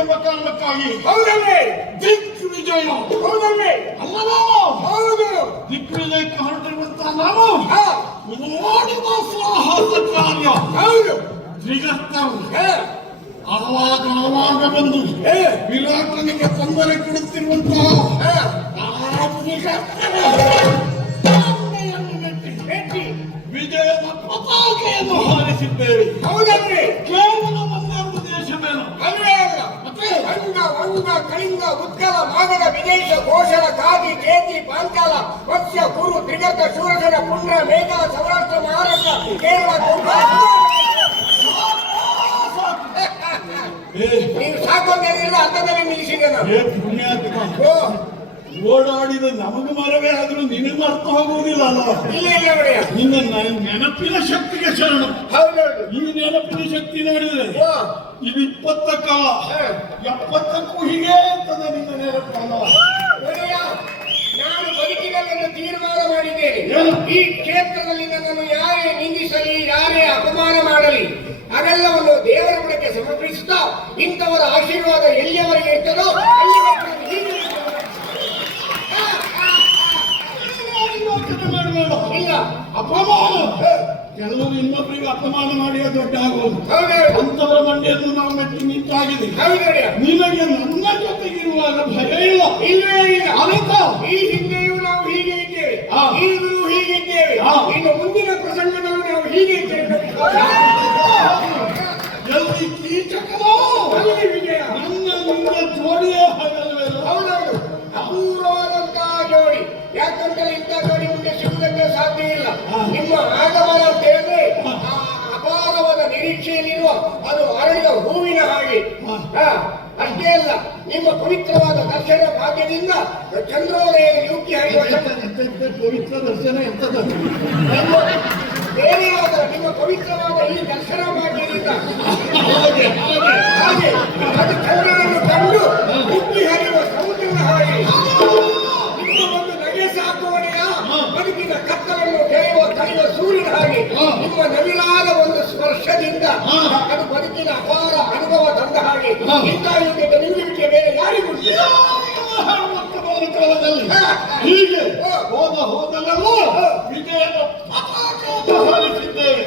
ಎಂಬ ಕಾರಣಕ್ಕಾಗಿ ಹೌದಲ್ವೇ ದಿಗ್ವಿಜಯ. ಹೌದಲ್ವೇ ಅಲ್ಲವೋ? ಹೌದು. ದಿಗ್ವಿಜಯಕ್ಕೆ ಹೊರಟಿರುವಂತಹ ನಾವು? ನೋಡಿದ ಸಾಹಸ ಕಾರ್ಯ. ಹೌದು. ತ್ರಿಗರ್ತರು ಆವಾಗ ಆವಾಗ ಬಂದು ವಿರಾಟನಿಗೆ ತೊಂದರೆ ಕೊಡುತ್ತಿರುವಂತಹ. ವಿಜಯದ ಪತಾಕೆಯನ್ನು ಹಾರಿಸಿದ್ದೇವೆ. ಹೌದಲ್ವೇ ಕೇವಲ ಅಂಗ ವಂಗ ಕಳಿಂಗ ಉತ್ಕಲ ಮಾಗದ ವಿದೇಶ ಘೋಷಣ ಕಾಗಿ ಕೇತಿ ಪಾಂಚಾಲ ವತ್ಸ್ಯ ಗುರು ತ್ರಿಗತ ಶೂರಸೇನ ಪುಂಡ್ರ ಮೇಘ ಸೌರಾಷ್ಟ್ರ ಮಹಾರಾಷ್ಟ್ರ ಕೇರಳ ಕೊಂಕಣ ಏ ನೀವು ಸಾಕೊಂಡೇನಿಲ್ಲ ಅರ್ಥದಲ್ಲಿ ನಿಲ್ಲಿಸಿದೆ ನಾನು. ಓಡಾಡಿದ ನಮಗ ಮರವೇ ಆದ್ರೂ ನಿನಗೆ ಮರ್ತು ಹೋಗುವುದಿಲ್ಲ ಒಡೆಯ ನಿನ್ನ ನೆನಪಿನ ಶಕ್ತಿಗೆ ಶರಣ. ಈ ನೆನಪಿನ ಶಕ್ತಿ ನೋಡಿದ್ರೆ ಇದು ಇಪ್ಪತ್ತ ಕಾಲ ಎಪ್ಪತ್ತಕ್ಕೂ ಹೀಗೆ ಅಂತ ನಿನ್ನ ನೆನಪಲ್ಲ ನಾನು ಬದುಕಿನಲ್ಲಿ ತೀರ್ಮಾನ ಮಾಡಿದ್ದೇನೆ? ಈ ಕ್ಷೇತ್ರದಲ್ಲಿ ನನ್ನನ್ನು ಯಾರೇ ನಿಂದಿಸಲಿ ಯಾರೇ ಅಪಮಾನ ಮಾಡಲಿ ಅದೆಲ್ಲವನ್ನು ದೇವರ ಬುಡಕ್ಕೆ ಸಮರ್ಪಿಸುತ್ತಾ ಇಂಥವರ ಆಶೀರ್ವಾದ ಎಲ್ಲಿಯವರೆಗೆ ಇರ್ತದೋ ಅಲ್ಲಿವರೆಗೆ ನಾನು ಹೀಗೆ ಇರ್ತೇನೆ. ಯೋಚನೆ ಮಾಡಬೇಡ ಇಲ್ಲ ಅಪಮಾನ. ಕೆಲವರು ಇನ್ನೊಬ್ಬರಿಗೆ ಅಪಮಾನ ಮಾಡಿ ದೊಡ್ಡ ಆಗೋದು. ಅಂತವರ ಮಂಡಿಯನ್ನು ನಾವು ಮೆಟ್ಟಿ ನಿಂತಾಗಿದೆ. ನಿಮಗೆ ನಿನಗೆ ನನ್ನ ಜೊತೆಗಿರುವಾಗ ಭಯ ಇಲ್ಲ. ಇಲ್ಲೇ ಇಲ್ಲ. ಅನೇಕ ಈ ಹಿಂದೆಯೂ ನಾವು ಹೀಗೆ ಇದ್ದೇವೆ. ಈಗಲೂ ಹೀಗೆ ಇದ್ದೇವೆ. ಇನ್ನು ಮುಂದಿನ ಪ್ರಸಂಗದಲ್ಲೂ ನಾವು ಹೀಗೆ ಇದ್ದೇವೆ. ಎಲ್ಲಿ ವಿಜಯ. ನನ್ನ ನಿನ್ನ ಜೋಡಿಯೇ ಹಾಗಲ್ವೇನೋ ಹೌದೌದು. ಅಪೂರ್ವವಾದಂತಹ ಜೋಡಿ. ಯಾಕಂದ್ರೆ ಇಂಥ ಜೋಡಿ ಸಾಧ್ಯ ಇಲ್ಲ. ನಿಮ್ಮ ಆಗಮನ ಅಂತ ಹೇಳಿದ್ರೆ ಅಪಾರವಾದ ನಿರೀಕ್ಷೆಯಲ್ಲಿರುವ ಅದು ಅರಳಿದ ಹೂವಿನ ಹಾಗೆ. ಅಷ್ಟೇ ಅಲ್ಲ ನಿಮ್ಮ ಪವಿತ್ರವಾದ ದರ್ಶನ ಭಾಗ್ಯದಿಂದ ಚಂದ್ರೋದಯ ಯುಕ್ತಿ ಪವಿತ್ರ ದರ್ಶನ ಎಂತದ? ಬೇರೆಯಾದ ನಿಮ್ಮ ಪವಿತ್ರವಾದ ಈ ದರ್ಶನ ಭಾಗ್ಯದಿಂದ. ಹಾಗೆ ಅದು ಚಂದ್ರನನ್ನು ಕಂಡು ಕತ್ತಲನ್ನು ಕೆಳೆಯುವ ತನ್ನ ಸೂರ್ಯನ ಹಾಗೆ. ನಿಮ್ಮ ನವಿಲಾದ ಒಂದು ಸ್ಪರ್ಶದಿಂದ ಅದು ಬದುಕಿನ ಅಪಾರ ಅನುಭವ ತಂದ ಹಾಗೆ. ಇಂಥ ಯೋಗ್ಯತೆ ನಿಲ್ಲುವಿಕೆ ಬೇರೆ ಯಾರಿಗೂ ಕಾಲದಲ್ಲಿ ಹೀಗೆ ಹೋದ ಹೋದಲೆಲ್ಲ ವಿಜಯದ ಪತಾಕೆಯನ್ನು ಹಾರಿಸಿದ್ದೇವೆ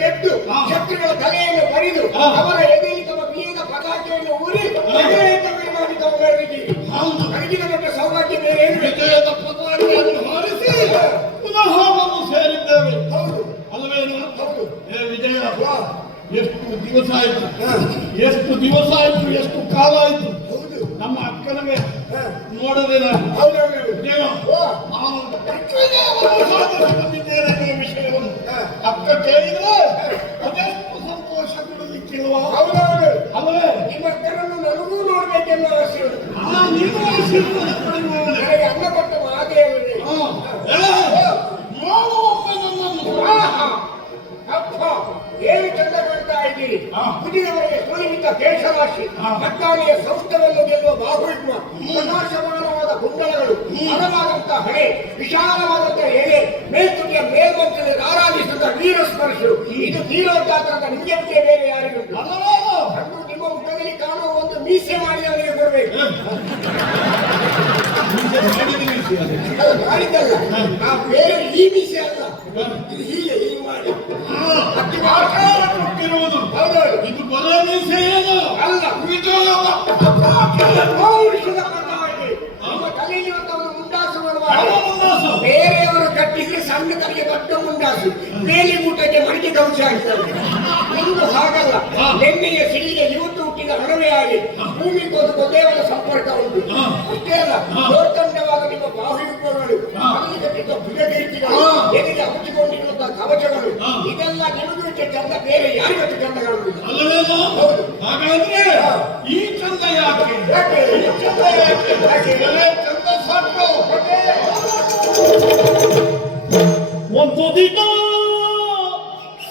ಗೆದ್ದು ಶತ್ರುಗಳ ತಲೆಯನ್ನು ಬರಿದು. ಅವರ ಎದೆಯಲ್ಲಿ ತಮ್ಮ ಬೀಯದ ಪತಾಕೆಯನ್ನು ಊರಿ ನಗರೇಕವನ್ನು ಮಾಡಿ ತಾವು ನಡೆದಿದ್ದೀರಿ ಹೌದು ನನಗಿನ ದೊಡ್ಡ ಸೌಭಾಗ್ಯ ಬೇರೆ ಏನು ಬೇಕು? ವಿಜಯದ ಪತಾಕೆಯನ್ನು ಹಾರಿಸಿ ಪುನಃ ಬಂದು ಸೇರಿದ್ದೇವೆ ಹೌದು ಅಲ್ವೇನು ಹೌದು ಏ ವಿಜಯ ವಾ, ಎಷ್ಟು ದಿವಸ ಆಯ್ತು. ಎಷ್ಟು ದಿವಸ ಆಯ್ತು ಎಷ್ಟು ಕಾಲ ಆಯ್ತು? ನಮ್ಮ ಅಕ್ಕನಿಗೆ. ನೋಡದೆ ನಾನು. ವಿಷಯವನ್ನು ಅಕ್ಕ ಕೇಳಿದ್ರೆ ಅದೆಷ್ಟು ಸಂತೋಷ ಕೊಡಲಿಕ್ಕೆ ಅಲ್ವೇ ನಿಮ್ಮ ಅಕ್ಕನನ್ನು ನನಗೂ ನೋಡ್ಬೇಕೆಲ್ಲ ಆಸೆ ಆ ನೀನು ಆಶೀರ್ವಾದ ಹಣೆ ವಿಶಾಲವಾದಂತಹ ಎಲೆ ಮೇಲ್ತುಟಿಯ ಮೇಲ್ವಂಚನೆ ಆರಾಧಿಸಿದಂತಹ ವೀರ ಸ್ಪರ್ಶರು ಇದು ತೀರೋದ್ಘಾತದ ನಿಜಕ್ಕೆ ಬೇರೆ ಯಾರಿಗೂ ಕಣ್ಣು ನಿಮ್ಮ ಮುಖದಲ್ಲಿ ಕಾಣುವ ಒಂದು ಮೀಸೆ ಮಾಡಿ ಅವರಿಗೆ ಕೊಡ್ಬೇಕು ಮಾಡಿದ್ದಲ್ಲ ನಾವು ಬೇರೆ ಈ ಮೀಸೆ ಅಲ್ಲ ಇದು ಹೀಗೆ ಹೀಗೆ ಮಾಡಿ ಆ, ಆಕಾರ ಕೊಟ್ಟಿರುವುದು ಹೌದೌದು ಇದು ಬರೋ ಮೀಸೆ ಏನು ಅಲ್ಲ ವಿಜಯವ ಬೇರೆಯವರು ಕಟ್ಟಿದ್ರೆ ಸಣ್ಣ ತಲೆಗೆ ದೊಡ್ಡ ಮುಂಡಾಸು ಬೇಲಿ ಊಟಕ್ಕೆ ಮಡಿಕೆ ಕೌಶ ಆಗ್ತದೆ. ನಿಮ್ದು ಹಾಗಲ್ಲ. ಬೆಣ್ಣೆಯ ಸಿಡಿಗೆ ಇವತ್ತು ಹುಟ್ಟಿದ ಹಣವೇ ಆಗಿ ಭೂಮಿ ಒಂದೇ ದೇವರ ಸಂಪರ್ಕ ಉಂಟು. ಅಷ್ಟೇ ಅಲ್ಲ. ದೋರ್ದಂಡವಾದ ನಿಮ್ಮ ಬಾಹುಯುಗಗಳು ಹಾ. ಅಲ್ಲಿ ಕಟ್ಟಿದ್ದ ಭುಜಕೀರ್ತಿಗಳು ಹಾ. ಎದೆಗೆ ಕವಚಗಳು. ಇದೆಲ್ಲ ನಿಮಗೆ ಚಂದ ಬೇರೆ ಯಾರಿಗೂ ಚಂದಗಳು ಹೌದು. ಹಾಗಾದ್ರೆ ಈ ಚಂದ ಯಾಕೆ ಯಾಕೆ ಈ ಚಂದ ಯಾಕೆ? ಯಾಕೆ? ಎಲೆ ಚಂದ ಸಾಕು ಒಂದು ದಿನ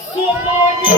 ಸೊಮಗೆ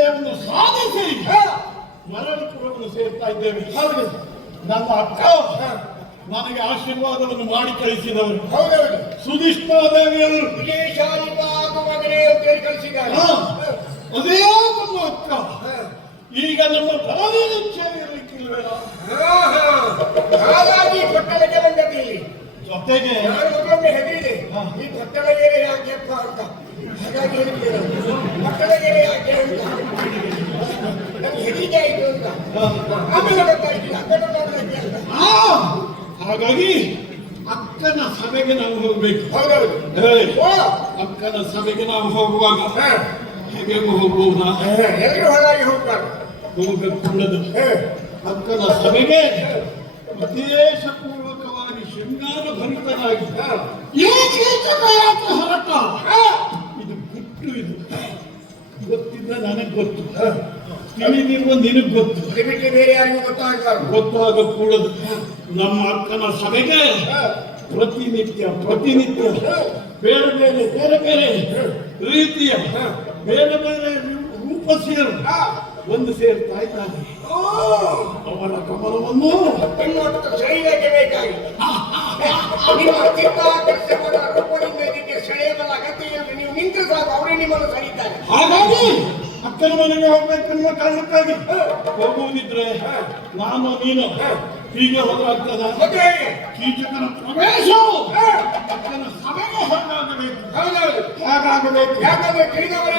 ವಿಜಯವನ್ನು ಸಾಧಿಸಿ. ಮರಳಿಪುರವನ್ನು ಸೇರ್ತಾ ಇದ್ದೇವೆ. ಹೌದು. ನನ್ನ ಅಕ್ಕ ನನಗೆ ಆಶೀರ್ವಾದವನ್ನು ಮಾಡಿ ಕಳಿಸಿದವರು. ಹೌದು ಸುಧಿಷ್ಠಾ ದೇವಿಯರು. ಕಳಿಸಿದ್ದಾರೆ. ಅದೇ ನಮ್ಮ ಅಕ್ಕ. ಈಗ ನಮ್ಮ ಬಲವೇನು ಹಾ. ಹಾಗಾಗಿ ಪಟ್ಟಣಕ್ಕೆ ಬಂದದ್ದು ಜೊತೆಗೆ ಮೊದಲೊಮ್ಮೆ ಹೆದರಿದೆ. ಈ ಕೊಟ್ಟಲಗೆರೆ ಯಾಕೆಪ್ಪ ಅಂತ ಹಾಗಾಗಿ. ಕೊಟ್ಟಲಗೆರೆ ಯಾಕೆ ಅಂತ. ನಮ್ಗೆ ಹೆದರಿಕೆ ಆಯ್ತು ಅಂತ. ಆಮೇಲೆ ಗೊತ್ತಾಯ್ತು ಅಕ್ಕನ ನೋಡ್ಲಿಕ್ಕೆ ಅಂತ. ಹಾಗಾಗಿ ಅಕ್ಕನ ಸಭೆಗೆ ನಾವು ಹೋಗ್ಬೇಕು. ಹೌದೌದು. ಅಕ್ಕನ ಸಭೆಗೆ ನಾವು ಹೋಗುವಾಗ ಹೇಗೆ ಹೋಗ್ಬಹುದಾ ಎಲ್ಲರೂ ಹೊರಗೆ ಹೋಗ್ಬಾರ್ದು. ಹೋಗಬೇಕು. ಅಕ್ಕನ ಸಭೆಗೆ ಉದ್ದೇಶಪೂರ್ವಕವಾಗಿ ಶೃಂಗಾರ ಭರಿತನಾಗಿದ್ದ ಏಕೈಕವಾಗಿ ಹೊರಟ. ಇದು ಗುಟ್ಟು ಇದು. ಗೊತ್ತಿದ್ದ ನನಗೆ ಗೊತ್ತು. ತಿಳಿದಿರುವ ನಿನಗೆ ಗೊತ್ತು. ಬಿಟ್ಟು ಬೇರೆ ಯಾರಿಗೂ ಗೊತ್ತಾಗಬಾರ್ದು. ಗೊತ್ತಾಗ ಕೂಡದು. ನಮ್ಮ ಅಕ್ಕನ ಸಭೆಗೆ ಪ್ರತಿನಿತ್ಯ ಪ್ರತಿನಿತ್ಯ ಬೇರೆ ಬೇರೆ ಬೇರೆ ಬೇರೆ ರೀತಿಯ ಬೇರೆ ಬೇರೆ ರೂಪ ಸೇರು ಒಂದು ಸೇರ್ತಾ ಇದ್ದಾನೆ. ಅವರ ಕಮಲವನ್ನು ನಿಮ್ಮಷ್ಟು ಶರೀರಕ್ಕೆ ಬೇಕಾಗಿ ನಿಮ್ಮ ಚಿತ್ತಾಕರ್ಷಕರ ರೂಪದಿಂದ ಇದಕ್ಕೆ ಸೆಳೆಯಬಲ್ಲ ಅಗತ್ಯ ಇಲ್ಲ ನೀವು ನಿಂತರೆ ಸಾಕು ಅವರೇ ನಿಮ್ಮನ್ನು ಸರಿತಾರೆ ಹಾಗಾಗಿ ಅಕ್ಕನ ಮನೆಗೆ ಹೋಗ್ಬೇಕೆನ್ನುವ ಕಾರಣಕ್ಕಾಗಿ ಹೋಗುವುದಿದ್ರೆ ನಾನು ನೀನು. ಹೀಗೆ ಮತ್ತೆ ಕೀಚಕನ ಪ್ರವೇಶ. ಸಭೆಗೆ ಹೇಗಾಗಬೇಕು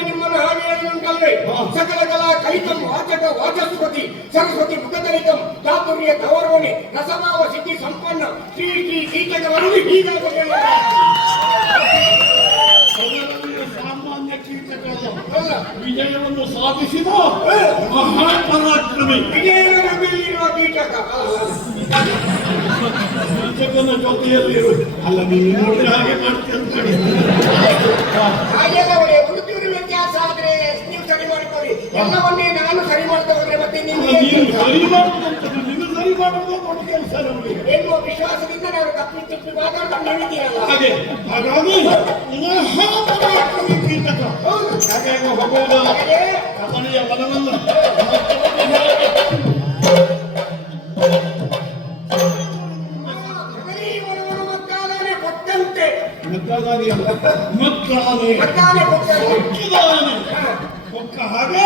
ನಿಮ್ಮನ್ನು ಹಾಗೆ ಸಕಲ ಕಲಾ ಕಲಿತಂ ವಾಚಕ ವಾಚಸ್ಪತಿ ಸರಸ್ವತಿ ಮುಖತರಿತಂ ಚಾತುರ್ಯ ಗೌರವಣಿ ರಸಭಾವ ಸಿದ್ಧಿ ಸಂಪನ್ನ ಶ್ರೀ ಶ್ರೀ ಕೀಟಕವರು ಹೀಗಾಗಲೇ ವಿಜಯವನ್ನು ಸಾಧಿಸಿದ ಮಹಾಪರಾಕ್ರಮಿ. ವಿಜಯನಗರದಲ್ಲಿರುವ ಕೀಟಕ ಕೀಚಕನ ಜೊತೆಯಲ್ಲಿರು. ಅಲ್ಲ ನೀವು ನೋಡಿದ್ರೆ ಹಾಗೆ ಮಾಡ್ತೀಯ ಅಂತ. ಹಾಗೆಲ್ಲ ಅವರೇ ಉಡುಪಿಯವರು ವ್ಯತ್ಯಾಸ ಆದ್ರೆ ನೀವು ಸರಿ ಮಾಡ್ಕೊಳ್ಳಿ. ಎಲ್ಲವನ್ನೇ ನಾನು ಸರಿ ಮಾಡ್ತಾ ಹೋದ್ರೆ ಮತ್ತೆ ನೀವು ಸರಿ ಮಾಡ್ತಾ ಸರಿ ಮಾಡುವುದೇ ದೊಡ್ಡ ಕೆಲಸ ನಮಗೆ. ಎನ್ನುವ ವಿಶ್ವಾಸದಿಂದ ನಾನು ತಪ್ಪಿ ತಪ್ಪಿ ಮಾತಾಡ್ಕೊಂಡು ಹಾಗಾಗಿ ಕಮನೆಯ ಕೊಕ್ಕ ಹಾಗೆ.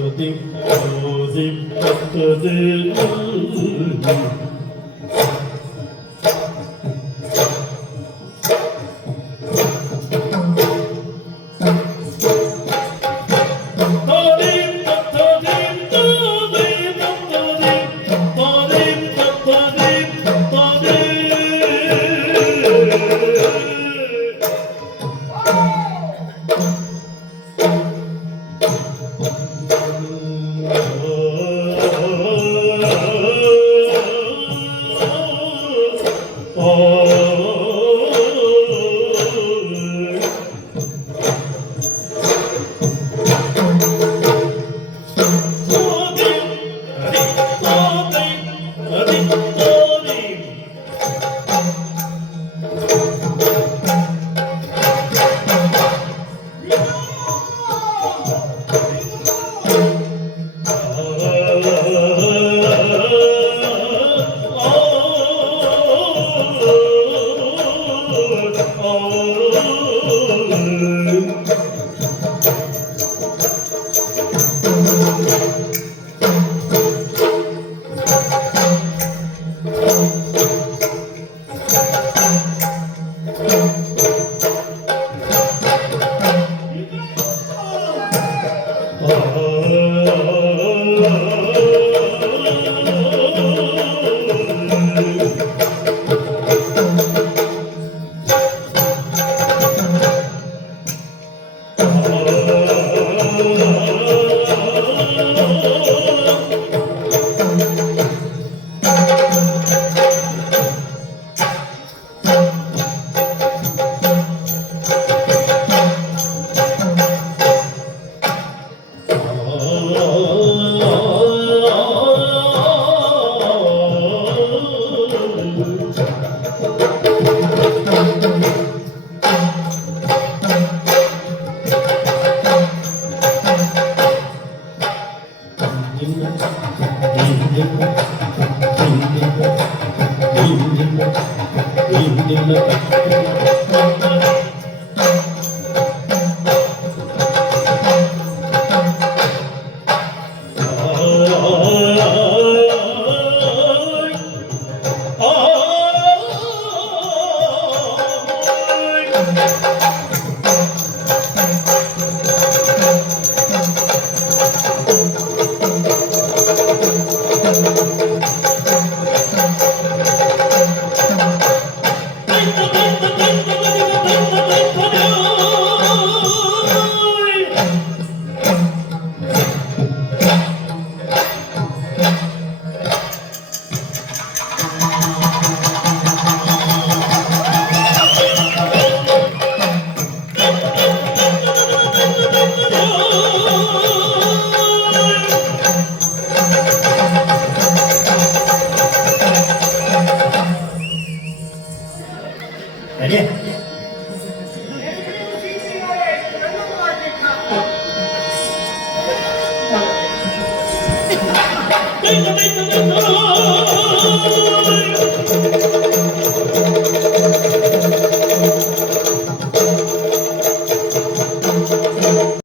ذبحت ذبحت ذبحت